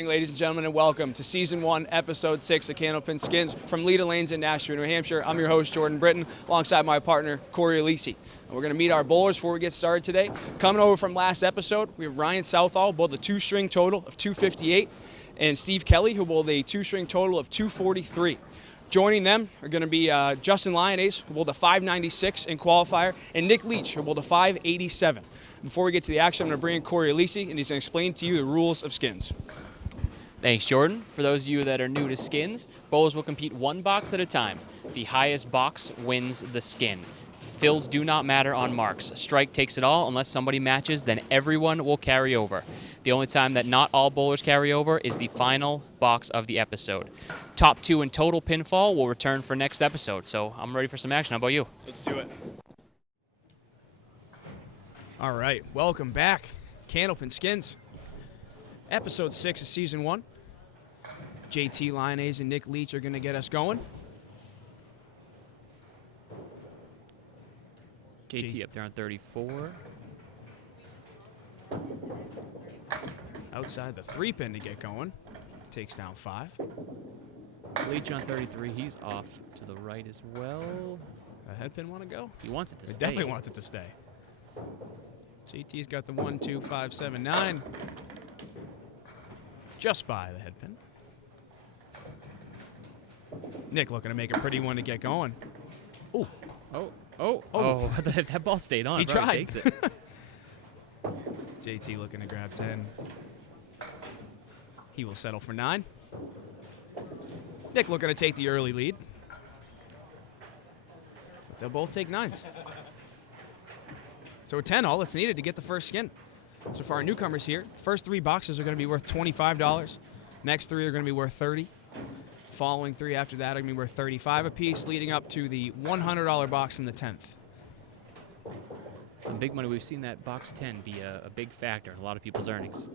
morning, ladies and gentlemen, and welcome to Season 1, Episode 6 of Candlepin Skins from Leach Lanes in Nashua, New Hampshire. I'm your host, Jordan Britton, alongside my partner, Corey Leach. And we're going to meet our bowlers before we get started today. Coming over from last episode, we have Ryan Southall, bowled a two-string total of 258, and Steve Kelly, who bowled a two-string total of 243. Joining them are going to be Justin Lyonnais, who bowled a 596 in qualifier, and Nick Leach, who bowled a 587. Before we get to the action, I'm going to bring in Corey Leach, and he's going to explain to you the rules of skins. Thanks, Jordan. For those of you that are new to skins, bowlers will compete one box at a time. The highest box wins the skin. Fills do not matter on marks. Strike takes it all. Unless somebody matches, then everyone will carry over. The only time that not all bowlers carry over is the final box of the episode. Top 2 in total pinfall will return for next episode. So I'm ready for some action. How about you? Let's do it. All right, welcome back. Candlepin Skins. Episode 6 of Season 1. JT Lyonnais and Nick Leach are going to get us going. JT up there on 34. Outside the 3-pin to get going. Takes down 5. Leach on 33. He's off to the right as well. The head pin want to go? He wants it to He stay. definitely wants it to stay. JT's got the 1, 2, 5, 7, 9. Just by the head pin. Nick looking to make a pretty one to get going. Ooh. Oh, that ball stayed on. He Probably tried. Takes it. JT looking to grab 10. He will settle for 9. Nick looking to take the early lead. But they'll both take 9s. So a 10 all that's needed to get the first skin. So for our newcomers here, first 3 boxes are going to be worth $25. Next 3 are going to be worth $30. Following 3 after that are going to be worth $35 apiece, leading up to the $100 box in the 10th. Some big money. We've seen that box 10 be a big factor in a lot of people's earnings.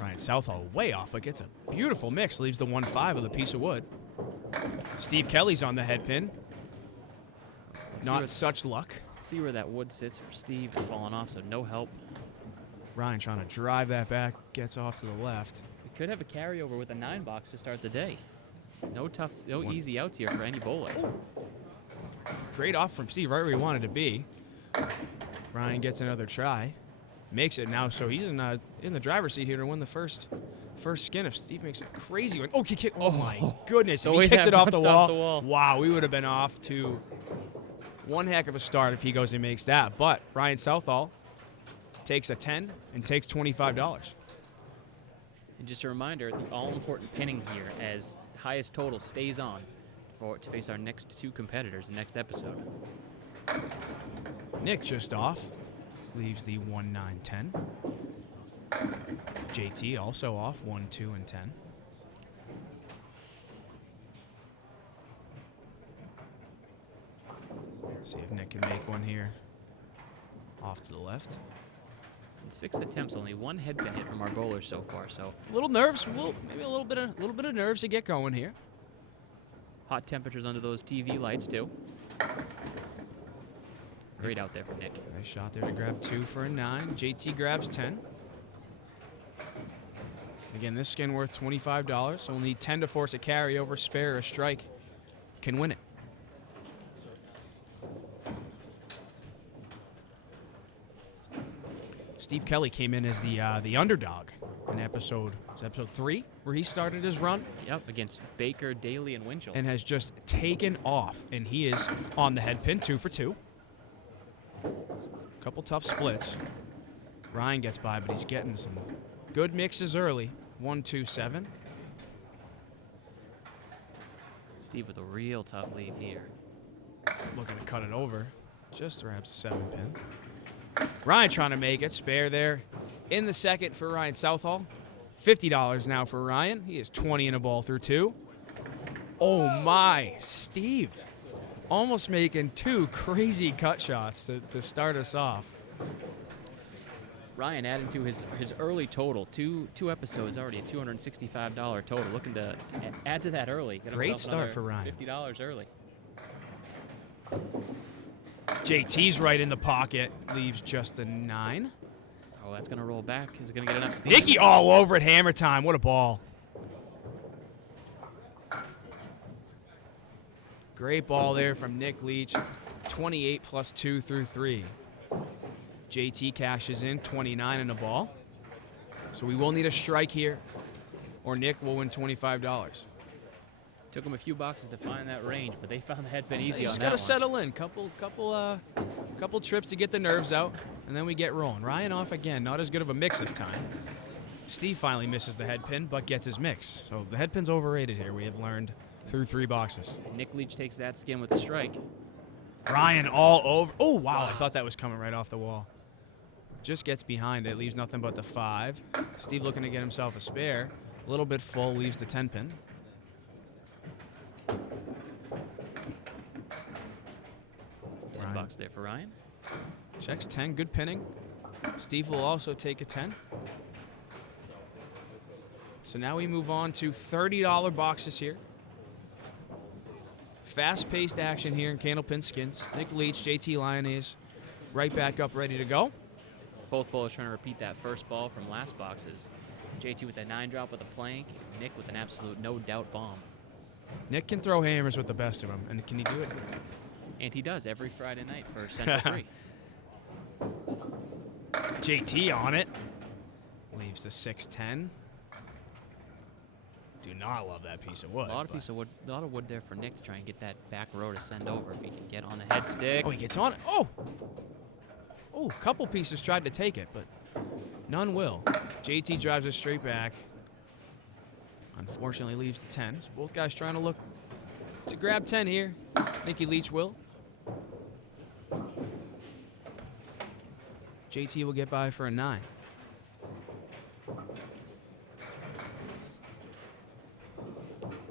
Ryan Southall way off, but gets a beautiful mix. Leaves the 1-5 with a piece of wood. Steve Kelly's on the head pin. Not such luck. See where that wood sits for Steve. It's fallen off, so no help. Ryan trying to drive that back, gets off to the left. We could have a carryover with a 9 box to start the day. No easy outs here for any bowler. Great off from Steve, right where he wanted to be. Ryan gets another try. Makes it now, so he's in the driver's seat here to win the first skin if Steve makes a crazy one. Oh, kick. Oh, my goodness. So If he kicked it off the off the wall. wall. Wow, we would have been off to one heck of a start if he goes and makes that. But Ryan Southall takes a 10 and takes $25. And just a reminder, the all-important pinning here as highest total stays on to face our next 2 competitors in the next episode. Nick just off. Leaves the 1, 9, 10. JT also off, 1, 2, and 10. See if Nick can make one here. Off to the left. In 6 attempts, only 1 head pin hit from our bowlers so far. So A little nerves, maybe a little bit of nerves to get going here. hot temperatures under those TV lights too. Great out there for Nick. Nice shot there to grab 2 for a 9. JT grabs 10. Again, this skin worth $25, so we'll need 10 to force a carryover, spare, or a strike. Can win it. Steve Kelly came in as the underdog in episode 3, where he started his run. Yep, against Baker, Daly, and Winchell. And has just taken off, and he is on the head pin, 2 for 2. Couple tough splits. Ryan gets by, but he's getting some good mixes early. 1, 2, 7. Steve with a real tough leave here. Looking to cut it over. Just grabs a 7-pin. Ryan trying to make it. Spare there in the second for Ryan Southall. $50 now for Ryan. He is 20 in a ball through 2. Oh my, Steve. Almost making 2 crazy cut shots to start us off. Ryan adding to his early total. Two episodes already, a $265 total. Looking to add to that early. Get Great himself start for another Ryan. $50 early. JT's right in the pocket. Leaves just a 9. Oh, that's going to roll back. Is it going to get enough steam? Nicky all over it. Hammer time. What a ball. Great ball there from Nick Leach. 28 plus 2 through 3. JT cashes in 29 in the ball. So we will need a strike here, or Nick will win $25. Took them a few boxes to find that range, but they found the head pin easy on that one. Just got to settle in. Couple trips to get the nerves out, and then we get rolling. Ryan off again. Not as good of a mix this time. Steve finally misses the head pin, but gets his mix. So the head pin's overrated here, we have learned through 3 boxes. Nick Leach takes that skin with the strike. Ryan all over. Oh, wow. I thought that was coming right off the wall. Just gets behind it. Leaves nothing but the 5. Steve looking to get himself a spare. A little bit full. Leaves the 10 pin. $10 there for Ryan. Checks 10. Good pinning. Steve will also take a 10. So now we move on to $30 boxes here. Fast-paced action here in Candlepin Skins. Nick Leach, JT Lyonnais, right back up, ready to go. Both bowlers trying to repeat that first ball from last boxes. JT with that 9-drop with a plank. Nick with an absolute no-doubt bomb. Nick can throw hammers with the best of them, and can he do it? And he does every Friday night for Central 3. JT on it. Leaves the 6-10. Do not love that piece of wood. A lot of wood there for Nick to try and get that back row to send over if he can get on the head stick. Oh, he gets on it. Oh! Oh, a couple pieces tried to take it, but none will. JT drives it straight back. Unfortunately, leaves the 10. So both guys trying to look to grab 10 here. Nicky Leach will. JT will get by for a 9.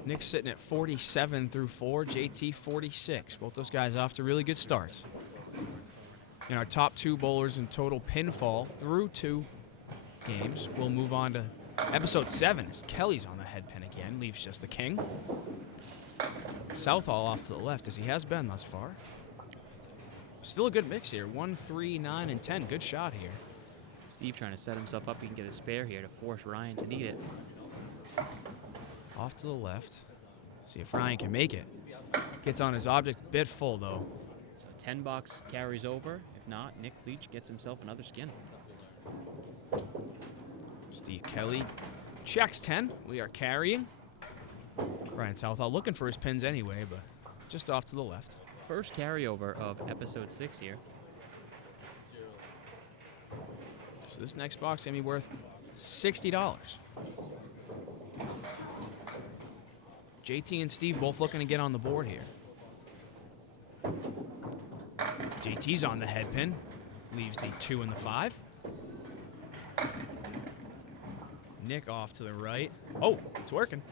Nick's sitting at 47 through 4. JT 46. Both those guys off to really good starts. And our top 2 bowlers in total pinfall through 2 games. We'll move on to episode 7 as Kelly's on the head pin again. Leaves just the king. Southall off to the left as he has been thus far. Still a good mix here. 1, 3, 9, and 10. Good shot here. Steve trying to set himself up. He can get a spare here to force Ryan to need it. Off to the left. See if Ryan can make it. Gets on his object. Bit full, though. So 10 bucks carries over. If not, Nick Leach gets himself another skin. Steve Kelly checks 10. We are carrying. Ryan Southall looking for his pins anyway, but just off to the left. First carryover of episode 6 here. So this next box is going to be worth $60. JT and Steve both looking to get on the board here. JT's on the head pin. Leaves the 2 and the 5. Nick off to the right. Oh, it's working.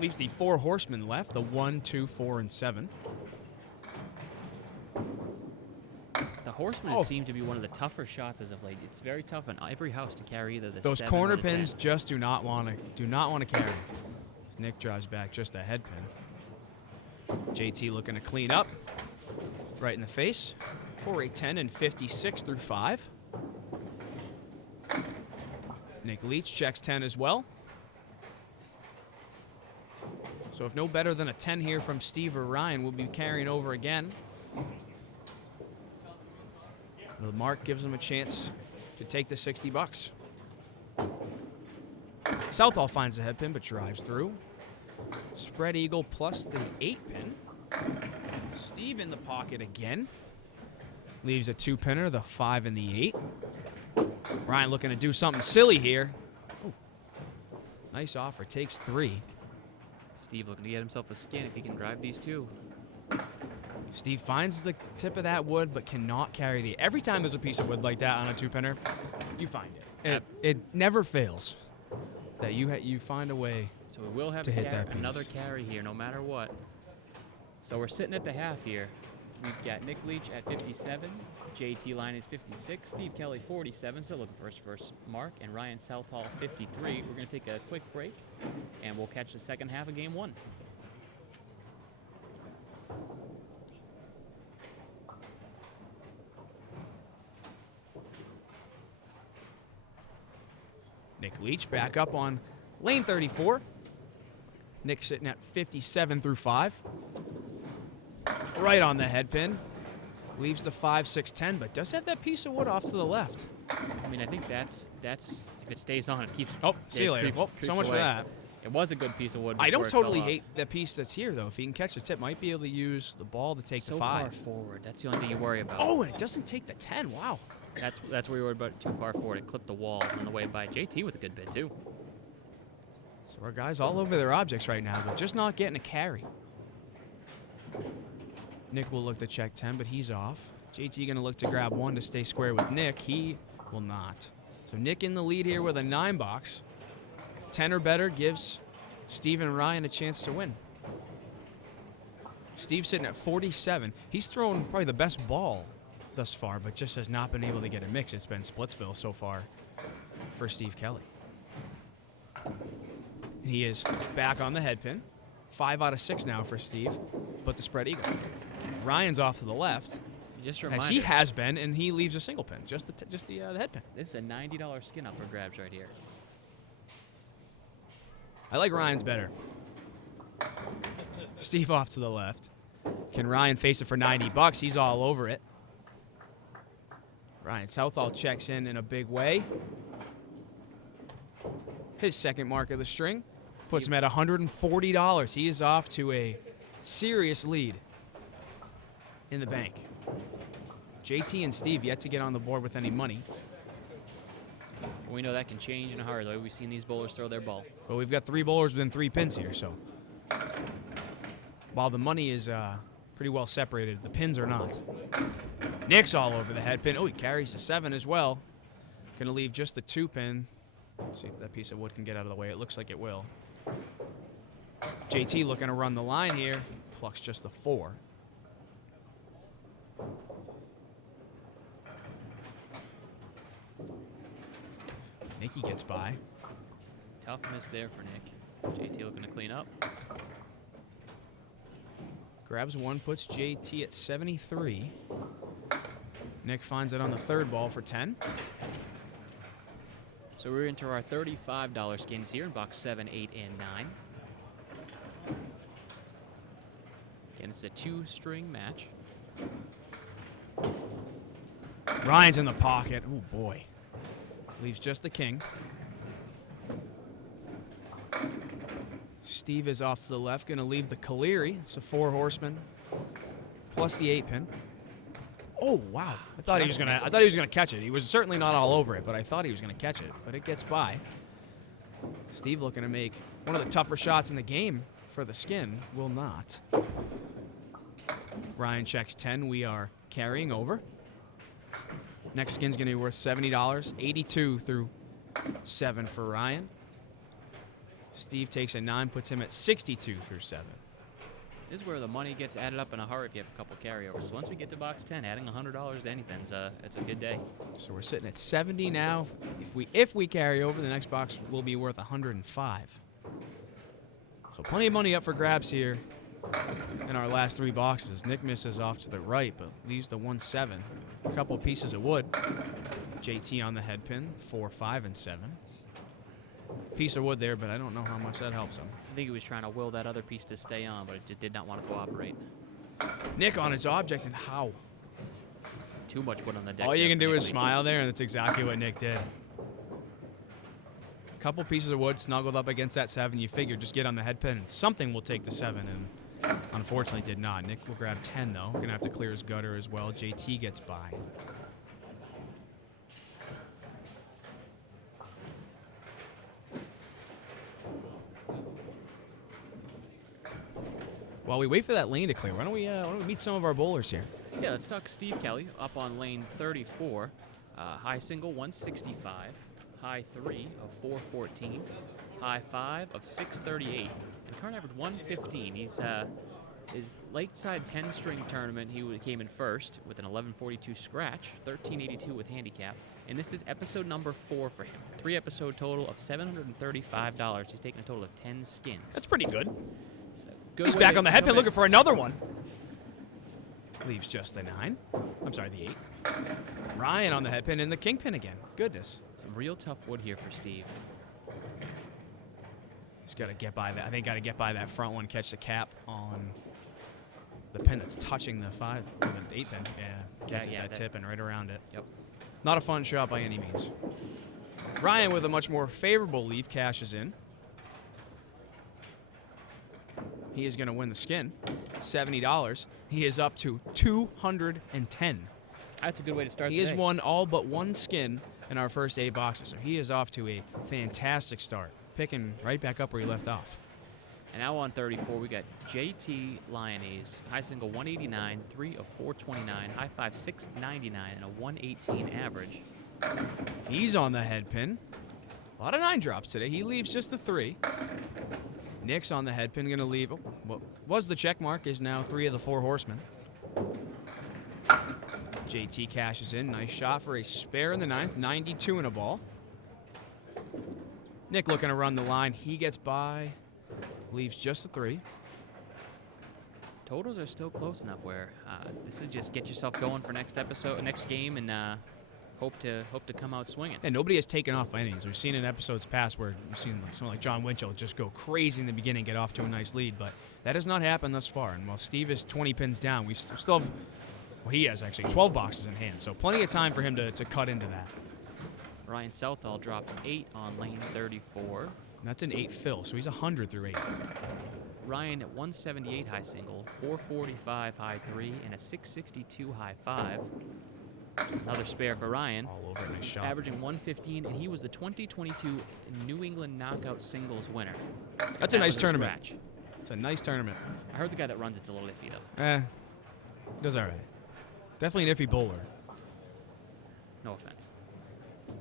Leaves the 4 horsemen left. The 1, 2, 4, and 7. The horsemen seem to be one of the tougher shots as of late. It's very tough in every house to carry either the Those 7 corner or the pins 10. just do not want to carry. Nick drives back just a head pin. JT looking to clean up. Right in the face. 4, 8, 10, and 56 through 5. Nick Leach checks 10 as well. So if no better than a 10 here from Steve or Ryan, we'll be carrying over again. The mark gives him a chance to take the $60. Southall finds the head pin but drives through. Spread eagle plus the 8 pin. Steve in the pocket again. Leaves a 2 pinner, the 5 and the 8. Ryan looking to do something silly here. Ooh. Nice offer, takes 3. Steve looking to get himself a skin if he can drive these 2. Steve finds the tip of that wood but cannot carry the. Every time there's a piece of wood like that on a 2-pinner, you find it. It never fails that you find a way. So we will have to hit that piece. Another carry here no matter what. So we're sitting at the half here. We've got Nick Leach at 57, JT Line is 56, Steve Kelly 47, still looking for his first mark, and Ryan Southall 53. We're going to take a quick break, and we'll catch the second half of Game 1. Leach back up on lane 34. Nick sitting at 57 through 5. Right on the head pin. Leaves the 5, 6, 10, but does have that piece of wood off to the left. I mean, I think that's if it stays on, it keeps. Oh, see you later. Well, so much away. For that. It was a good piece of wood. I don't totally hate the piece that's here, though. If he can catch the tip, might be able to use the ball to take so the 5. far forward. That's the only thing you worry about. Oh, and it doesn't take the 10. Wow. That's where you worry about it too far forward. It clipped the wall on the way by. JT with a good bid, too. So our guys all over their objects right now, but just not getting a carry. Nick will look to check 10, but he's off. JT going to look to grab 1 to stay square with Nick. He will not. So Nick in the lead here with a 9 box. 10 or better gives Steve and Ryan a chance to win. Steve's sitting at 47. He's thrown probably the best ball thus far, but just has not been able to get a mix. It's been Splitsville so far for Steve Kelly. And he is back on the head pin. 5 out of 6 now for Steve, but the spread eagle. Ryan's off to the left, Just a reminder, as he has been, and he leaves a single pin, just the head pin. this is a $90 skin up for grabs right here. I like Ryan's better. Steve off to the left. Can Ryan face it for 90 bucks? He's all over it. Ryan Southall checks in a big way. His second mark of the string puts him at $140. He is off to a serious lead in the bank. JT and Steve yet to get on the board with any money. We know that can change in a hurry. The way we've seen these bowlers throw their ball. But we've got 3 bowlers within 3 pins here, so while the money is pretty well separated, the pins are not. Nick's all over the head pin. Oh, he carries the 7 as well. Going to leave just the 2 pin. See if that piece of wood can get out of the way. It looks like it will. JT looking to run the line here. Plucks just the 4. Nicky gets by. Tough miss there for Nick. JT looking to clean up. Grabs 1, puts JT at 73. Nick finds it on the 3rd ball for 10. So we're into our $35 skins here in box 7, 8, and 9. Again, this is a 2-string match. Ryan's in the pocket. Oh, boy. Leaves just the king. Steve is off to the left, going to leave the Caleri. It's a 4 horseman plus the 8 pin. Oh wow! I thought he was gonna catch it. He was certainly not all over it, but I thought he was gonna catch it. But it gets by. Steve looking to make one of the tougher shots in the game for the skin. Will not. Ryan checks 10. We are carrying over. Next skin's gonna be worth $70. 82 through 7 for Ryan. Steve takes a 9, puts him at 62 through 7. This is where the money gets added up in a hurry if you have a couple carryovers. So once we get to box 10, adding $100 to anything's it's a good day. So we're sitting at 70 now. If we carry over, the next box will be worth 105. So plenty of money up for grabs here in our last 3 boxes. Nick misses off to the right, but leaves the 1-7. A couple pieces of wood. JT on the head pin, 4, 5, and 7. Piece of wood there, but I don't know how much that helps him. I think he was trying to will that other piece to stay on, but it just did not want to cooperate. Nick on his object, and how? Too much wood on the deck. All you can do is Leach. smile there, and that's exactly what Nick did. Couple pieces of wood snuggled up against that 7. You figure just get on the head pin, and something will take the 7, and unfortunately did not. Nick will grab 10, though. We're going to have to clear his gutter as well. JT gets by. While we wait for that lane to clear, why don't we meet some of our bowlers here? Yeah, let's talk Steve Kelly up on lane 34. High single 165, high 3 of 414, high 5 of 638, and current average 115. He's his Lakeside 10-string tournament. He came in first with an 1142 scratch, 1382 with handicap, and this is episode number 4 for him. 3 episode total of $735. He's taken a total of 10 skins. That's pretty good. Good He's way back to on the head come pin in. looking for another one. Leaves just the 9. I'm sorry, the 8. Ryan on the head pin and the king pin again. Goodness. Some real tough wood here for Steve. Just got to get by that. I think got to get by that front one, catch the cap on the pin that's touching the 8 pin. Yeah, catches that tip and right around it. Yep. Not a fun shot by any means. Ryan with a much more favorable leave cashes in. He is going to win the skin, $70. He is up to $210. That's a good way to start. He has won all but one skin in our first 8 boxes, so he is off to a fantastic start, picking right back up where he left off. And now on 34, we got JT Lyonnais, high single 189, 3 of 429, high five 699, and a 118 average. He's on the head pin. A lot of 9 drops today. He leaves just the 3. Nick's on the head pin, going to leave. What was the check mark is now 3 of the 4 horsemen. JT cashes in. Nice shot for a spare in the 9th. 92 in a ball. Nick looking to run the line. He gets by. Leaves just the 3. Totals are still close enough where this is just get yourself going for next game, and hope to come out swinging. And nobody has taken off by innings. We've seen in episodes past where we've seen someone like John Winchell just go crazy in the beginning, get off to a nice lead, but that has not happened thus far. And while Steve is 20 pins down, we still have, well, he has actually 12 boxes in hand, so plenty of time for him to cut into that. Ryan Southall dropped an 8 on lane 34. And that's an 8 fill, so he's 100 through 8. Ryan at 178 high single, 445 high 3, and a 662 high 5. Another spare for Ryan. All over, nice shot. Averaging 115, and he was the 2022 New England Knockout Singles winner. That's a nice tournament. It's a nice tournament. I heard the guy that runs it's a little iffy, though. Does all right. Definitely an iffy bowler. No offense.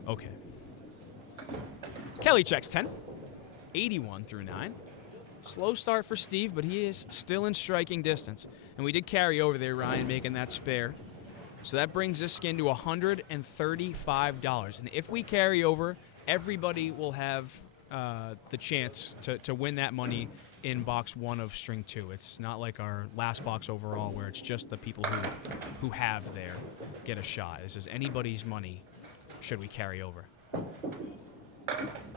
Okay. Kelly checks 10. 81 through 9. Slow start for Steve, but he is still in striking distance. And we did carry over there, Ryan, making that spare. So that brings this skin to $135. And if we carry over, everybody will have the chance to win that money in box 1 of string 2. It's not like our last box overall where it's just the people who have there get a shot. This is anybody's money should we carry over.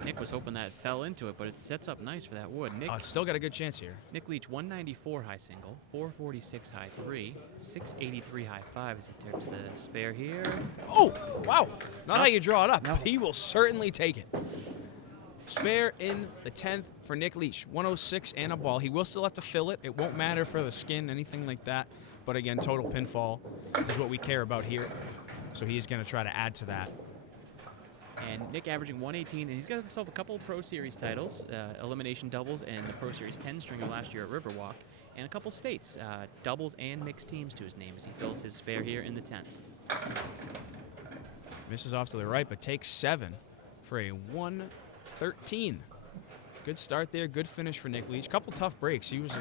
Nick was hoping that fell into it, but it sets up nice for that wood. Nick It's still got a good chance here. Nick Leach, 194 high single, 446 high 3, 683 high 5 as he takes the spare here. Oh, wow. Not how you draw it up. No. He will certainly take it. Spare in the 10th for Nick Leach. 106 and a ball. He will still have to fill it. It won't matter for the skin, anything like that. But again, total pinfall is what we care about here. So he's going to try to add to that. And Nick averaging 118, and he's got himself a couple Pro Series titles, elimination doubles, and the Pro Series 10 stringer last year at Riverwalk, and a couple states, doubles and mixed teams to his name as he fills his spare here in the 10th. Misses off to the right, but takes 7 for a 113. Good start there, good finish for Nick Leach. Couple tough breaks. He was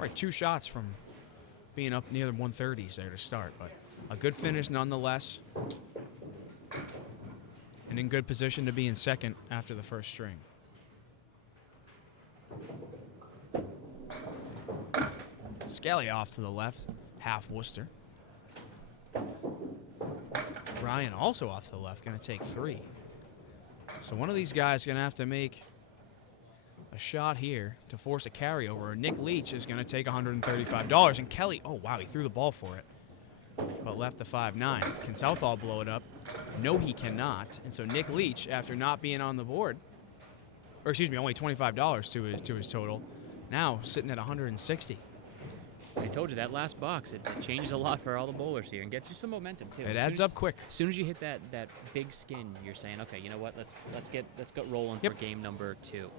right 2 shots from being up near the 130s there to start, but a good finish nonetheless. And in good position to be in second after the first string. Skelly off to the left, half Worcester. Ryan also off to the left, going to take 3. So one of these guys is going to have to make a shot here to force a carryover. Nick Leach is going to take $135. And Kelly, oh wow, he threw the ball for it, but left the 5-9. Can Southall blow it up? No, he cannot. And so Nick Leach, after not being on the board, or excuse me, only $25 to his total, now sitting at 160. I told you that last box, it changes a lot for all the bowlers here and gets you some momentum too. It adds up quick. As soon as you hit that big skin, you're saying, okay, you know what? Let's get rolling for game number 2.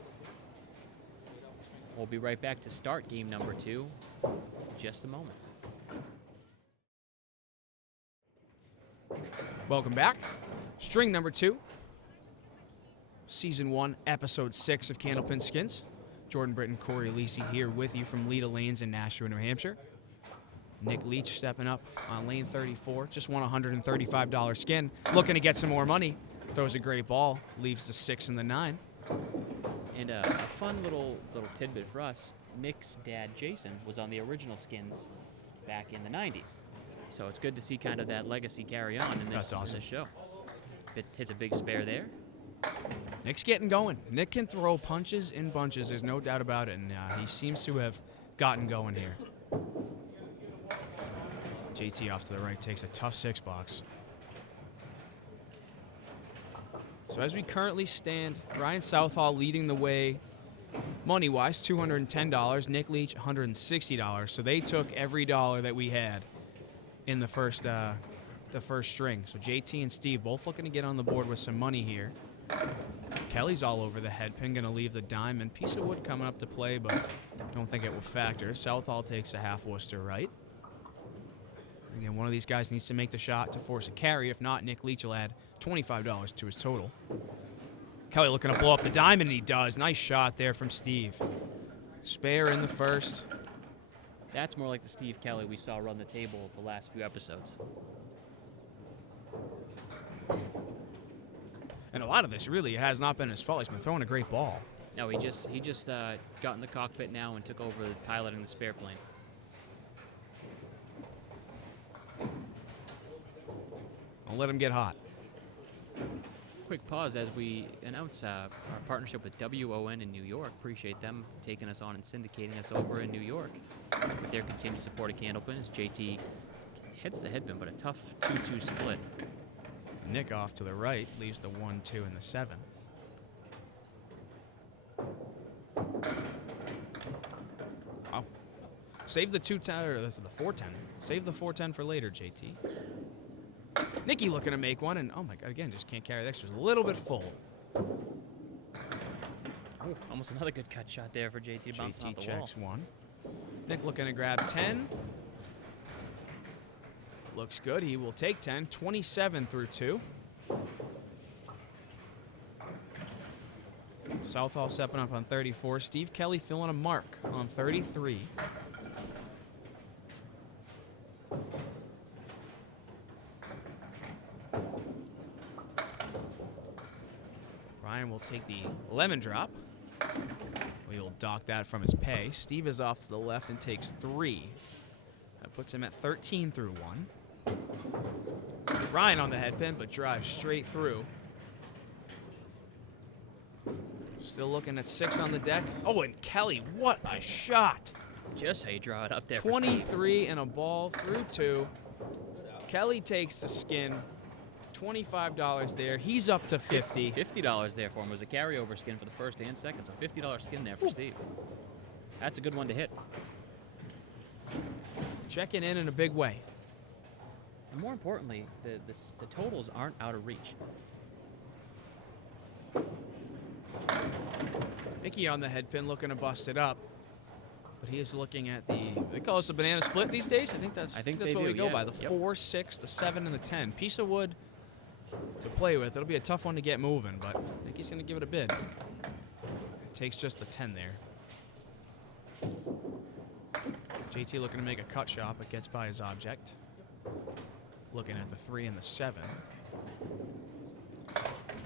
We'll be right back to start game number 2 in just a moment. Welcome back. String number 2. Season 1, Episode 6 of Candlepin Skins. Jordan Britton, Corey Lisi here with you from Lyonnais Lanes in Nashua, New Hampshire. Nick Leach stepping up on lane 34. Just won a $135 skin. Looking to get some more money. Throws a great ball. Leaves the 6 and the 9. And a fun little tidbit for us. Nick's dad, Jason, was on the original skins back in the 90s. So it's good to see kind of that legacy carry on in this, That's awesome. in this show. It hits a big spare there. Nick's getting going. Nick can throw punches in bunches. There's no doubt about it, and he seems to have gotten going here. JT off to the right takes a tough 6-box. So as we currently stand, Ryan Southall leading the way money-wise, $210. Nick Leach, $160. So they took every dollar that we had in the first string. So JT and Steve both looking to get on the board with some money here. Kelly's all over the head pin, going to leave the diamond. Piece of wood coming up to play, but don't think it will factor. Southall takes a half Worcester right. Again, one of these guys needs to make the shot to force a carry. If not, Nick Leach will add $25 to his total. Kelly looking to blow up the diamond, and he does. Nice shot there from Steve. Spare in the first. That's more like the Steve Kelly we saw run the table the last few episodes. And a lot of this really has not been his fault. He's been throwing a great ball. No, he just got in the cockpit now and took over the piloting the spare plane. I'll let him get hot. Quick pause as we announce our partnership with WON in New York. Appreciate them taking us on and syndicating us over in New York with their continued support of Candlepin as JT hits the headpin, but a tough 2-2 split. Nick off to the right leaves the 1-2 and the 7. Wow. Save the 2-10, or that's the 4-10. Save the 4-10 for later, JT. Nicky looking to make one, and oh my god, again, just can't carry the extras. A little bit full. Oh, almost another good cut shot there for JT bouncing off the wall. JT checks one. Nick looking to grab 10. Looks good. He will take 10. 27 through 2. Southall stepping up on 34. Steve Kelly filling a mark on 33. Ryan will take the lemon drop. We will dock that from his pay. Steve is off to the left and takes 3. That puts him at 13 through 1. Ryan on the head pin, but drives straight through. Still looking at 6 on the deck. Oh, and Kelly, what a shot. Just how you draw it up there. 23 and a ball through 2. Kelly takes the skin. $25 there. He's up to 50. $50 there for him. It was a carryover skin for the first and second, so $50 skin there for Steve. That's a good one to hit. Checking in a big way. And more importantly, the totals aren't out of reach. Nicky on the head pin looking to bust it up. But he is looking at they call us a banana split these days. I think that's what we go by. The 4, 6, the 7, and the 10. Piece of wood to play with. It'll be a tough one to get moving, but Nicky's going to give it a bid. It takes just the 10 there. JT looking to make a cut shot, but gets by his object. Looking at the 3 and the 7.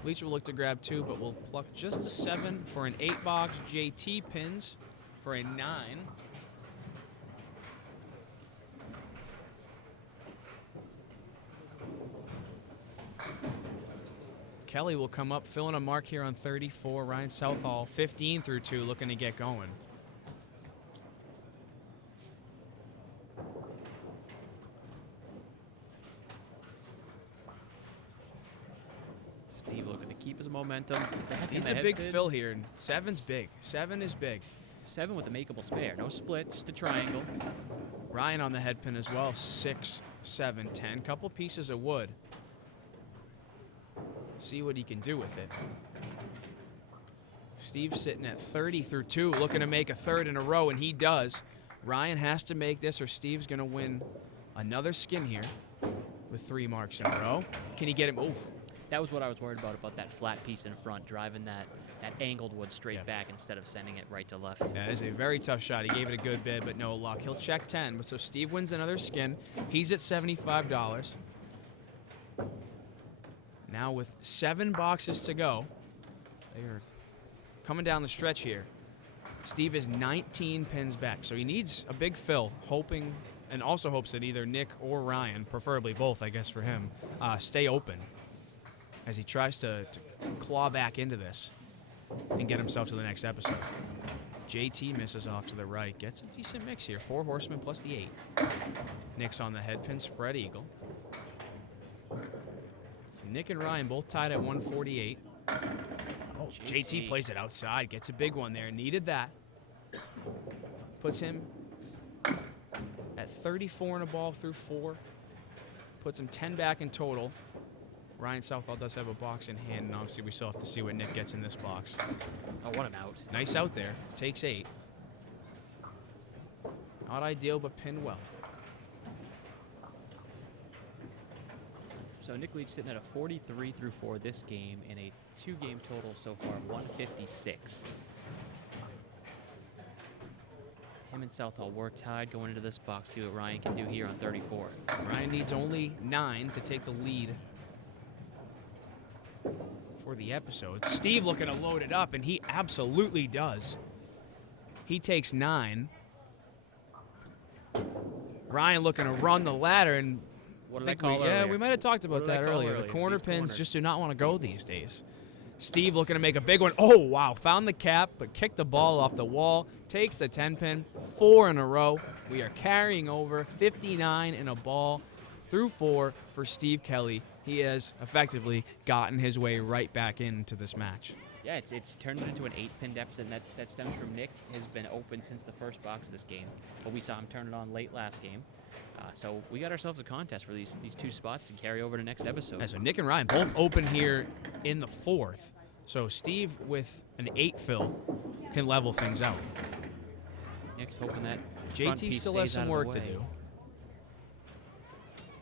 Leach will look to grab 2, but will pluck just a 7 for an 8-box. JT pins for a 9. Kelly will come up, filling a mark here on 34. Ryan Southall, 15 through 2, looking to get going. Steve looking to keep his momentum. He's a big fill here, and 7's big. 7 is big. 7 with a makeable spare. No split, just a triangle. Ryan on the head pin as well. 6, 7, 10. Couple pieces of wood. See what he can do with it. Steve's sitting at 30 through 2, looking to make a 3rd in a row, and he does. Ryan has to make this, or Steve's going to win another skin here with 3 marks in a row. Can he get him? Oh. That was what I was worried about that flat piece in front, driving that angled wood straight back instead of sending it right to left. That is a very tough shot. He gave it a good bid, but no luck. He'll check 10, but so Steve wins another skin. He's at $75. Now with 7 boxes to go, they are coming down the stretch here. Steve is 19 pins back, so he needs a big fill, hoping, and also hopes that either Nick or Ryan, preferably both, I guess, for him, stay open as he tries to claw back into this and get himself to the next episode. JT misses off to the right. Gets a decent mix here. 4 horsemen plus the 8. Nick's on the headpin, spread eagle. So Nick and Ryan both tied at 148. Oh, JT plays it outside. Gets a big one there. Needed that. Puts him at 34 in a ball through 4. Puts him 10 back in total. Ryan Southall does have a box in hand, and obviously we still have to see what Nick gets in this box. Oh, what an out. Nice out there. Takes 8. Not ideal, but pinned well. So Nick Leach sitting at a 43 through 4 this game in a 2-game total so far of 156. Him and Southall were tied going into this box. See what Ryan can do here on 34. Ryan needs only 9 to take the lead for the episode. Steve looking to load it up, and he absolutely does. He takes 9. Ryan looking to run the ladder, and what did I call earlier? Yeah, we might have talked about that earlier. The corner These pins corners just do not want to go these days. Steve looking to make a big one. Oh, wow. Found the cap, but kicked the ball off the wall. Takes the 10-pin. 4 in a row. We are carrying over 59 in a ball through 4 for Steve Kelly. He has effectively gotten his way right back into this match. Yeah, it's turned into an 8-pin deficit, and that stems from Nick. Has been open since the first box of this game, but we saw him turn it on late last game. So we got ourselves a contest for these 2 spots to carry over to next episode. Yeah, so Nick and Ryan both open here in the 4th. So Steve with an 8 fill can level things out. Nick's hoping that JT still has some work to do.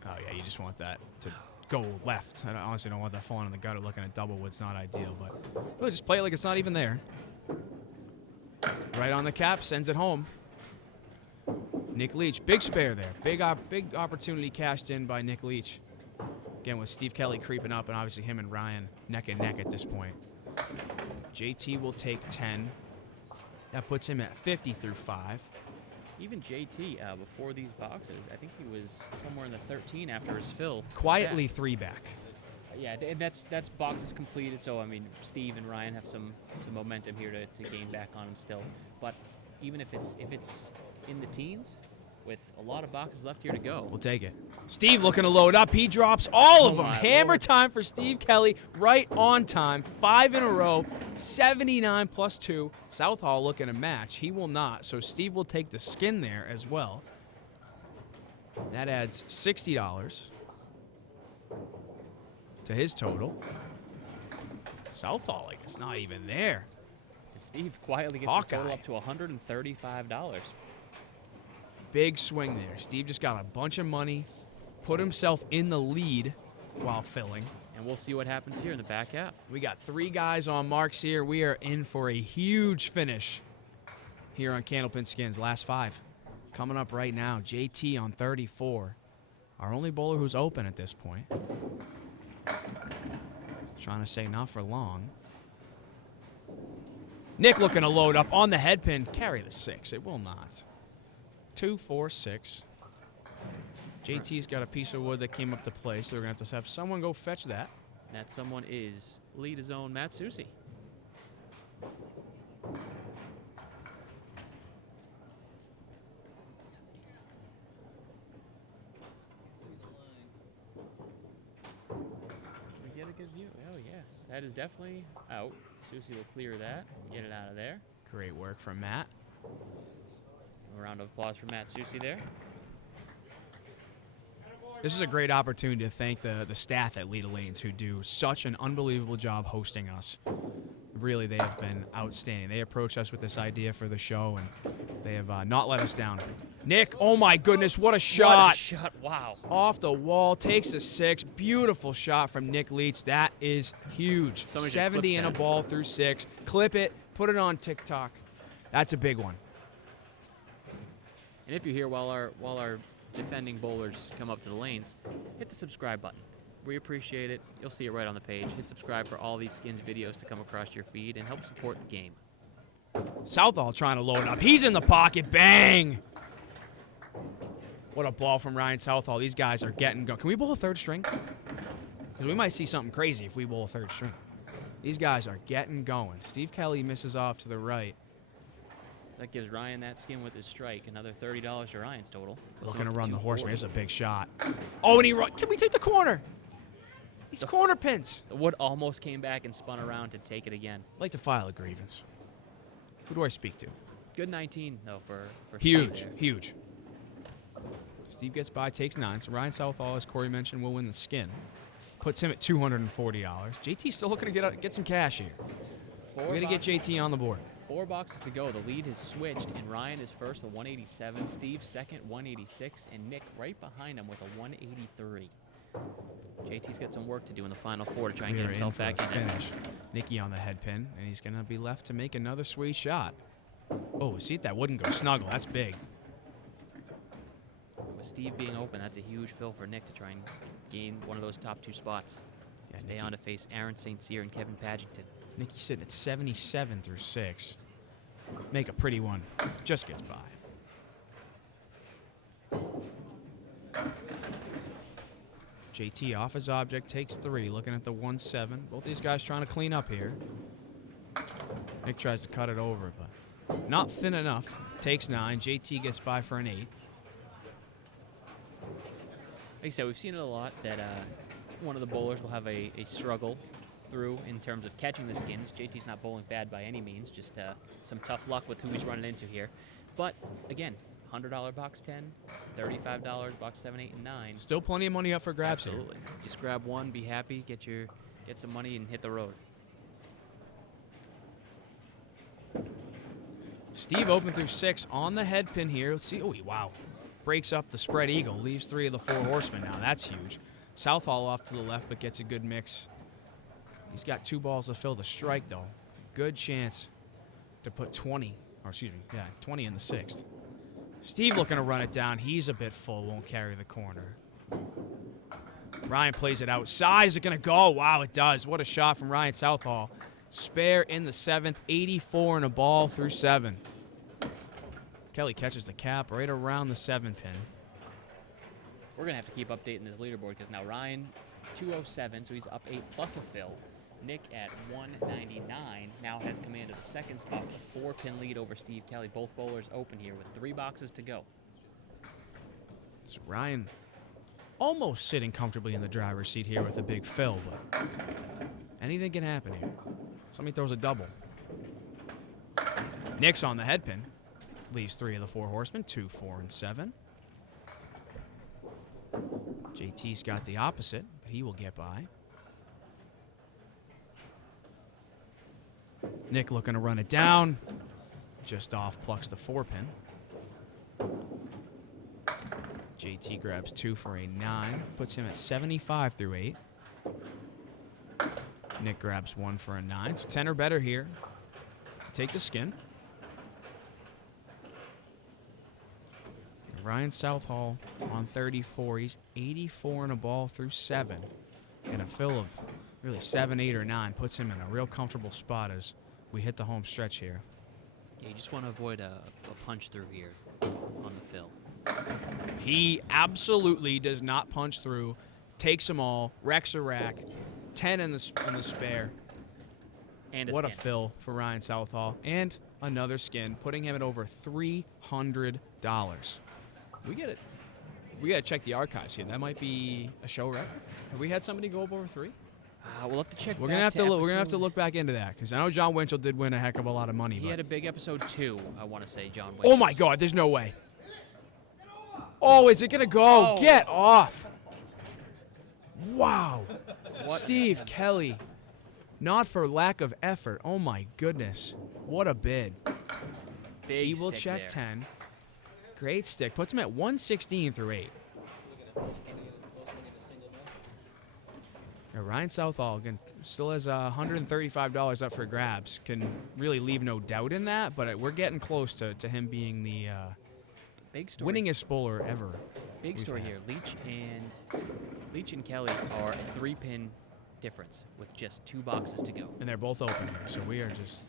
Oh yeah, you just want that to go left. I honestly don't want that falling in the gutter. Looking at double wood's not ideal, but we'll just play it like it's not even there. Right on the cap, sends it home. Nick Leach, big spare there. Big opportunity cashed in by Nick Leach. Again, with Steve Kelly creeping up, and obviously him and Ryan neck and neck at this point. JT will take 10. That puts him at 50 through 5. Even JT, before these boxes, I think he was somewhere in the 13 after his fill. Quietly 3 back. Yeah, and that's boxes completed. So I mean, Steve and Ryan have some momentum here to gain back on him still. But even if it's in the teens, with a lot of boxes left here to go, we'll take it. Steve looking to load up. He drops all of them. Hammer Lord. time for Steve Kelly, right on time. 5 in a row, 79 plus 2. Southall looking to match. He will not, so Steve will take the skin there as well. That adds $60 to his total. Southall, like it's not even there. and Steve quietly gets his total up to $135. Big swing there. Steve just got a bunch of money, put himself in the lead while filling. And we'll see what happens here in the back half. We got 3 guys on marks here. We are in for a huge finish here on Candlepin Skins. Last 5 coming up right now. JT on 34. Our only bowler who's open at this point. Trying to say not for long. Nick looking to load up on the head pin. Carry the 6. It will not. 2, 4, 6. JT's got a piece of wood that came up to play, so we're going to have someone go fetch that. That someone is lead his own Matt Susi. We get a good view. Oh, yeah. That is definitely out. Susi will clear that, get it out of there. Great work from Matt. A round of applause for Matt Susi there. This is a great opportunity to thank the staff at Lyonnais who do such an unbelievable job hosting us. Really, they have been outstanding. They approached us with this idea for the show, and they have not let us down. Nick, oh my goodness, what a shot. What a shot, wow. Off the wall, takes a 6. Beautiful shot from Nick Leach. That is huge. Somebody 70 in a ball through 6. Clip it, put it on TikTok. That's a big one. And if you're here while our defending bowlers come up to the lanes, hit the subscribe button. We appreciate it. You'll see it right on the page. Hit subscribe for all these skins videos to come across your feed and help support the game. Southall trying to load up. He's in the pocket. Bang! What a ball from Ryan Southall. These guys are getting going. Can we bowl a 3rd string? Because we might see something crazy if we bowl a 3rd string. These guys are getting going. Steve Kelly misses off to the right. That gives Ryan that skin with his strike. Another $30 to Ryan's total. Looking to run the horseman. Here's a big shot. Oh, and he run. Can we take the corner? These corner pins. The wood almost came back and spun around to take it again. I'd like to file a grievance. Who do I speak to? Good 19, though, for huge, Steve there. huge. Steve gets by, takes 9. So Ryan Southall, as Corey mentioned, will win the skin. Puts him at $240. JT's still looking to get some cash here. We're going to get JT on the board. 4 boxes to go. The lead has switched, and Ryan is first at 187, Steve second, 186, and Nick right behind him with a 183. JT's got some work to do in the final 4 to try and get himself back in finish. Nicky on the head pin, and he's going to be left to make another sweet shot. Oh, see if that wouldn't go snuggle. That's big. With Steve being open, that's a huge fill for Nick to try and gain one of those top 2 spots. Yeah, Stay on to face Aaron St. Cyr and Kevin Pagington. Nicky sitting at 77 through 6. Make a pretty one. Just gets by. JT off his object, takes 3, looking at the 1-7. Both these guys trying to clean up here. Nick tries to cut it over, but not thin enough. Takes 9. JT gets by for an 8. Like I said, we've seen it a lot that one of the bowlers will have a struggle through in terms of catching the skins. JT's not bowling bad by any means, just some tough luck with who he's running into here. But again, $100 box 10, $35 box 7, 8, and 9. Still plenty of money up for grabs here. Absolutely. Just grab one, be happy, get some money, and hit the road. Steve open through 6 on the head pin here. Let's see. Oh, wow. Breaks up the spread eagle. Leaves 3 of the 4 horsemen now. That's huge. Southall off to the left, but gets a good mix. He's got 2 balls to fill the strike, though. Good chance to put 20 in the 6th. Steve looking to run it down. He's a bit full. Won't carry the corner. Ryan plays it outside. Is it going to go? Wow, it does. What a shot from Ryan Southall. Spare in the 7th. 84 and a ball through 7. Kelly catches the cap right around the 7 pin. We're going to have to keep updating this leaderboard because now Ryan, 207, so he's up 8 plus a fill. Nick at 199 now has command of the 2nd spot with a 4-pin lead over Steve Kelly. Both bowlers open here with 3 boxes to go. So Ryan almost sitting comfortably in the driver's seat here with a big fill, but anything can happen here. Somebody throws a double. Nick's on the head pin. Leaves 3 of the 4 horsemen, 2, 4, and 7. JT's got the opposite, but he will get by. Nick looking to run it down. Just off, plucks the 4-pin. JT grabs 2 for a 9. Puts him at 75 through 8. Nick grabs 1 for a 9. So 10 or better here to take the skin. Ryan Southall on 34. He's 84 and a ball through 7. And a fill of really 7, 8, or 9 puts him in a real comfortable spot as we hit the home stretch here. Yeah, you just want to avoid a punch through here on the fill. He absolutely does not punch through. Takes them all. Wrecks a rack. 10 in the spare. And what a fill for Ryan Southall. And another skin, putting him at over $300. We get it. We got to check the archives here. That might be a show record. Have we had somebody go up over 3? We'll have to check. We're gonna have to look back into that because I know John Winchell did win a heck of a lot of money. He had a big episode 2. I want to say John Winchell. Oh my God! There's no way. Oh, is it gonna go? Oh. Get off! Wow. What? Steve Kelly, not for lack of effort. Oh my goodness! What a bid. Big He will stick check there. 10. Great stick. Puts him at 116 through 8. Now, Ryan Southall again still has $135 up for grabs. Can really leave no doubt in that, but we're getting close to him being the Big story. winningest bowler ever. Big story here. Leach and Kelly are a 3-pin difference with just 2 boxes to go. And they're both open here, so we are just...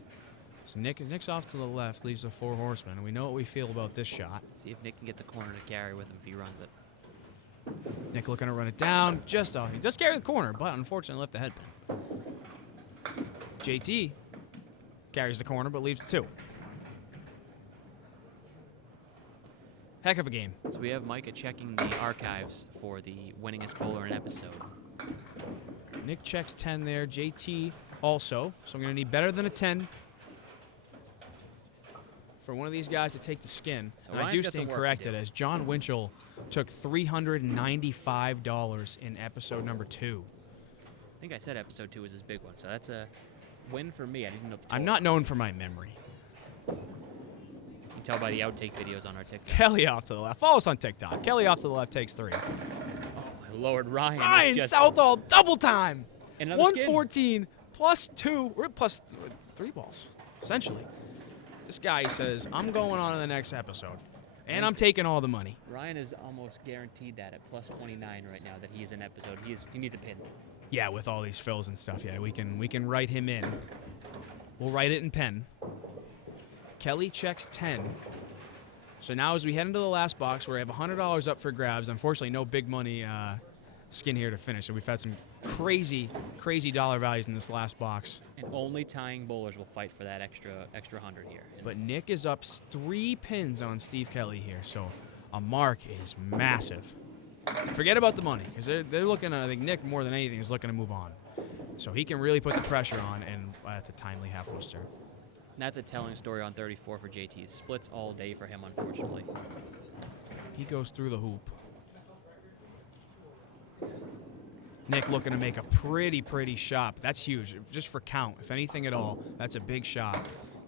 So Nick's off to the left, leaves the 4 horsemen, and we know what we feel about this shot. See if Nick can get the corner to carry with him if he runs it. Nick looking to run it down, just off. He does carry the corner, but unfortunately left the head pin. JT carries the corner but leaves the 2. Heck of a game. So we have Micah checking the archives for the winningest bowler in episode. Nick checks 10 there. JT also. So I'm going to need better than a 10 for one of these guys to take the skin. So And I do stand corrected as John Winchell took $395 in episode number 2. I think I said episode 2 was his big one, so that's a win for me. I didn't know the total. I'm not known for my memory. You can tell by the outtake videos on our TikTok. Kelly off to the left. Follow us on TikTok. Kelly off to the left takes 3. Oh, my Lord, Ryan. Ryan just Southall, double time. Another 114 plus 2. We're plus 3 balls, essentially. This guy says, I'm going on to the next episode, and I'm taking all the money. Ryan is almost guaranteed that at plus 29 right now that he is an episode. He needs a pin. Yeah, with all these fills and stuff, yeah, we can write him in. We'll write it in pen. Kelly checks 10. So now as we head into the last box, where we have $100 up for grabs, unfortunately no big money skin here to finish. So we've had some crazy dollar values in this last box. And only tying bowlers will fight for that extra 100 here. But Nick is up 3 pins on Steve Kelly here, so a mark is massive. Forget about the money, because they're looking at, I think Nick more than anything is looking to move on. So he can really put the pressure on, and that's a timely half Worcester. That's a telling story on 34 for JT. It splits all day for him, unfortunately. He goes through the hoop. Nick looking to make a pretty shot. That's huge, just for count. If anything at all, that's a big shot.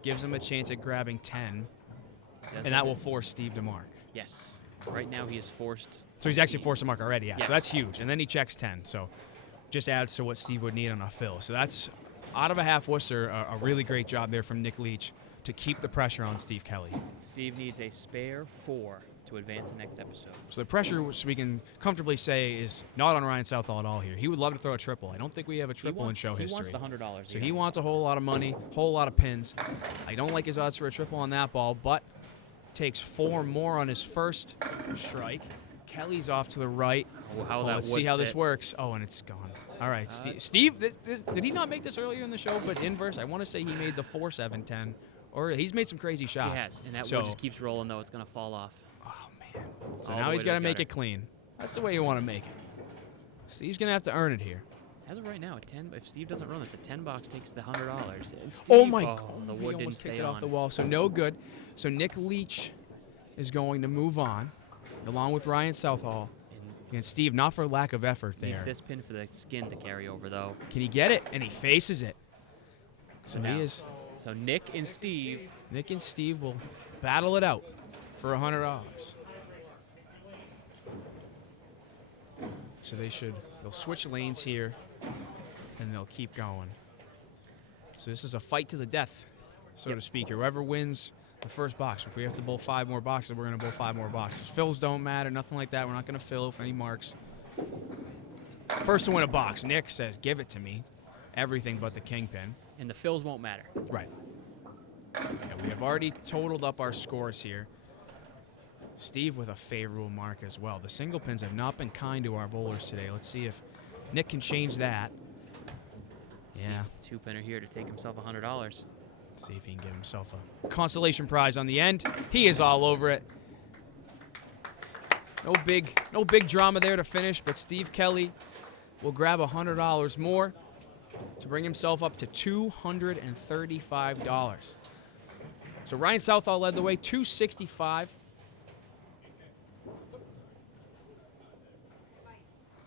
Gives him a chance at grabbing 10, and that will force Steve to mark. Yes. Right now he is forced. So he's actually forced to mark already, yeah. Yes. So that's huge. And then he checks 10, so just adds to what Steve would need on a fill. So that's, out of a half Worcester, a really great job there from Nick Leach to keep the pressure on Steve Kelly. Steve needs a spare 4 to advance the next episode. So the pressure, which we can comfortably say, is not on Ryan Southall at all here. He would love to throw a triple. I don't think we have a triple in show history. He wants the $100. So he wants a whole lot of money, whole lot of pins. I don't like his odds for a triple on that ball, but takes 4 more on his first strike. Kelly's off to the right. Let's see how this works. Oh, and it's gone. All right, Steve, did he not make this earlier in the show, but inverse? I want to say he made the 4-7-10, or he's made some crazy shots. He has, and that wood just keeps rolling, though. It's going to fall off. Oh, man. So now he's got to make it clean. That's the way you want to make it. Steve's going to have to earn it here. As of right now, if Steve doesn't run this, a 10 box takes the $100. And Steve, oh my God! The wood didn't almost stay kicked it on. off the wall. So no good. So Nick Leach is going to move on, along with Ryan Southall. And Steve, not for lack of effort there. Needs this pin for the skin to carry over, though. Can he get it? And he faces it. So now, he is. So Nick and Steve will battle it out for $100. So they'll switch lanes here, and they'll keep going. So this is a fight to the death, so to speak. Whoever wins the first box. If we have to bowl 5 more boxes, we're going to bowl 5 more boxes. Fills don't matter, nothing like that. We're not going to fill for any marks. First to win a box. Nick says, give it to me. Everything but the kingpin. And the fills won't matter. Right. Yeah, we have already totaled up our scores here. Steve with a favorable mark as well. The single pins have not been kind to our bowlers today. Let's see if Nick can change that. Steve, yeah. 2-pinner here to take himself $100. See if he can get himself a consolation prize on the end. He is all over it. No big drama there to finish, but Steve Kelly will grab $100 more to bring himself up to $235. So Ryan Southall led the way, $265.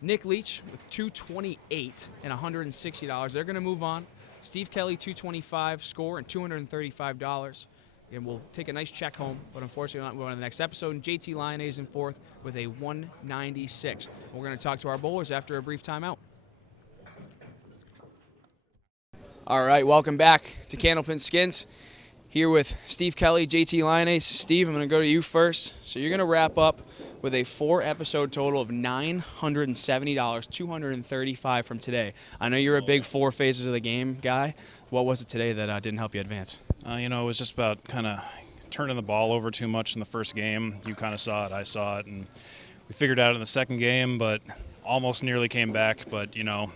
Nick Leach with $228 and $160. They're going to move on. Steve Kelly, $225 score and $235. And we'll take a nice check home, but unfortunately we're not moving on to the next episode. And JT Lyonnais in 4th with a 196. We're going to talk to our bowlers after a brief timeout. All right, welcome back to Candlepin Skins. Here with Steve Kelly, JT Lyonnais. Steve, I'm going to go to you first. So you're going to wrap up with a 4-episode total of $970, $235 from today. I know you're a big 4 phases of the game guy. What was it today that didn't help you advance? It was just about kind of turning the ball over too much in the first game. You kind of saw it, I saw it, and we figured out in the second game, but almost nearly came back, but, didn't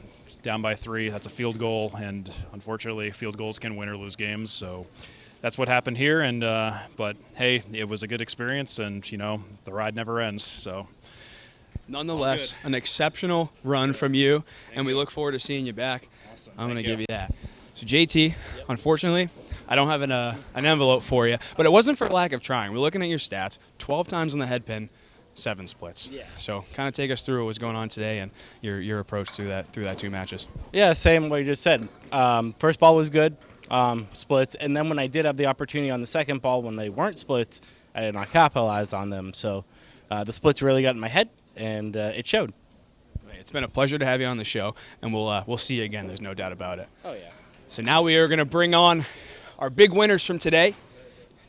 down by 3. That's a field goal, and unfortunately, field goals can win or lose games. So that's what happened here. And but hey, it was a good experience, and the ride never ends. So. Nonetheless, an exceptional run from you, and we look forward to seeing you back. Awesome. I'm going to give you that. So, JT, unfortunately, I don't have an envelope for you, but it wasn't for lack of trying. We're looking at your stats, 12 times on the head pin, 7 splits. Yeah. So, kind of take us through what was going on today and your approach through that 2 matches. Yeah, same what you just said. First ball was good, splits, and then when I did have the opportunity on the second ball when they weren't splits, I did not capitalize on them. So, the splits really got in my head, and it showed. It's been a pleasure to have you on the show, and we'll see you again. There's no doubt about it. Oh, yeah. So now we are going to bring on our big winners from today.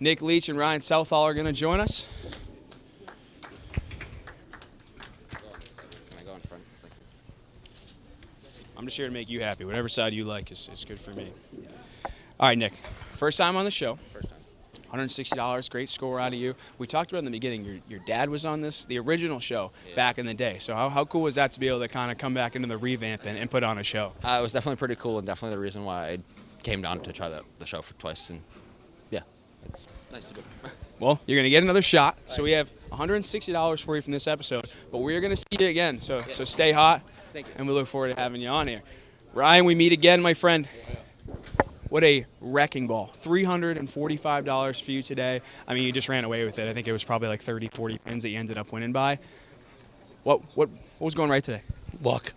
Nick Leach and Ryan Southall are going to join us. Can I go in front? I'm just here to make you happy. Whatever side you like is good for me. All right, Nick. First time on the show. First time. $160, great score out of you. We talked about in the beginning, your dad was on the original show back in the day. So how cool was that to be able to kind of come back into the revamp and put on a show? It was definitely pretty cool, and definitely the reason why I came down to try the show for twice. And yeah, it's nice to do. Well, you're going to get another shot. So we have $160 for you from this episode, but we're going to see you again. So stay hot, Thank you. and we look forward to having you on here. Ryan, we meet again, my friend. What a wrecking ball. $345 for you today. I mean, you just ran away with it. I think it was probably like 30, 40 pins that you ended up winning by. What was going right today? Luck.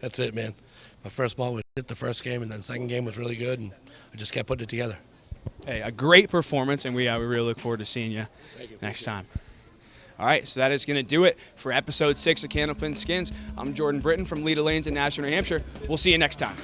That's it, man. My first ball was hit the first game, and then second game was really good, and I just kept putting it together. Hey, a great performance, and we really look forward to seeing you next time. All right, so that is going to do it for episode 6 of Candlepin Skins. I'm Jordan Britton from Lyonnais in Nashua, New Hampshire. We'll see you next time.